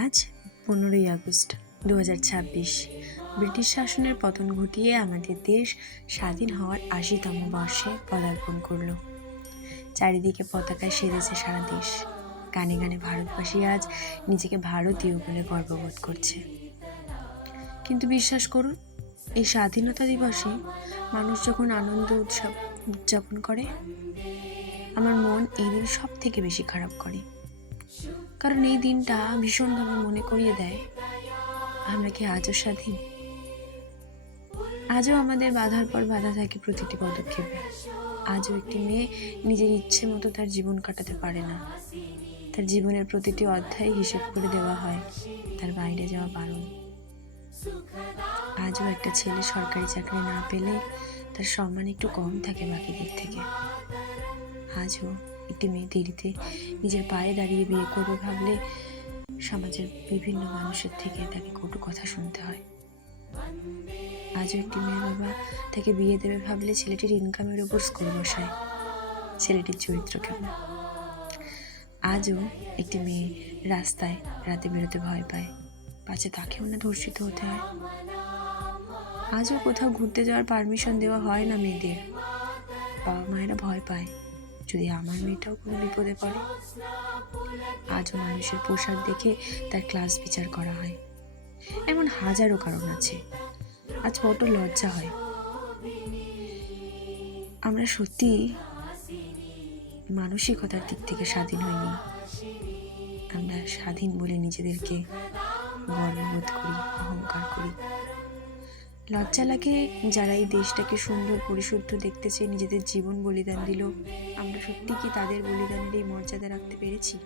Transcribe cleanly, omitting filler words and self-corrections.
আজ 15ই August 2026 British শাসনের পতন ঘটিয়ে আমাদের দেশ স্বাধীন হওয়ার ৮০তম বর্ষে পদার্পণ করল। চারিদিকে পতাকায় সেজেছে সারা দেশ। গানে গানে ভারতবাসী আজ নিজেকে ভারতীয় বলে গর্ববোধ করছে। কিন্তু বিশ্বাস করুন, এই স্বাধীনতা দিবসে মানুষ যখন আনন্দ উৎসব উদযাপন করে, আমার মন এই দিন সব থেকে বেশি খারাপ করে। কারণ এই দিনটা ভীষণভাবে মনে করিয়ে দেয়, আমরা কি আজও স্বাধীন? আজও আমাদের বাধার পর বাধা থাকে প্রতিটি পদক্ষেপে। আজও একটি মেয়ে নিজের ইচ্ছে মতো তার জীবন কাটাতে পারে না। তার জীবনের প্রতিটি অধ্যায় হিসেব করে দেওয়া হয়, তার বাইরে যাওয়া বারণ। আজও একটা ছেলে সরকারি চাকরি না পেলে তার সম্মান একটু কম থাকে বাকিদের থেকে। আজও একটি মেয়ে দেরিতে নিজের পায়ে দাঁড়িয়ে বিয়ে করবে ভাবলে সমাজের বিভিন্ন মানুষের থেকে তাকে কটু কথা শুনতে হয়। আজও একটি মেয়ের বাবা তাকে বিয়ে দেবে ভাবলে ছেলেটির ইনকামের উপর স্কোর বসায়, ছেলেটির চরিত্র কেমন। আজও একটি মেয়ে রাস্তায় রাতে বেরোতে ভয় পায়, পাছে তাকেও না ধর্ষিত হতে হয়। আজও কোথাও ঘুরতে যাওয়ার পারমিশন দেওয়া হয় না মেয়েদের। বাবা মায়েরা ভয় পায়, যদি আমার মেয়েটাও কোনো বিপদে পড়ে। আজও মানুষের পোশাক দেখে তার ক্লাস বিচার করা হয়। এমন হাজারো কারণ আছে। আজ বড্ড লজ্জা হয়। আমরা সত্যি মানসিকতার দিক থেকে স্বাধীন হইনি। আমরা স্বাধীন বলে নিজেদেরকে গর্ববোধ করি, অহংকার করি। লজ্জা লাগে যারা এই দেশটাকে সুন্দর পরিশুদ্ধ দেখতে চেয়ে নিজেদের জীবন বলিদান দিল। আমরা সত্যি কি তাদের বলিদানের এই মর্যাদা রাখতে পেরেছি?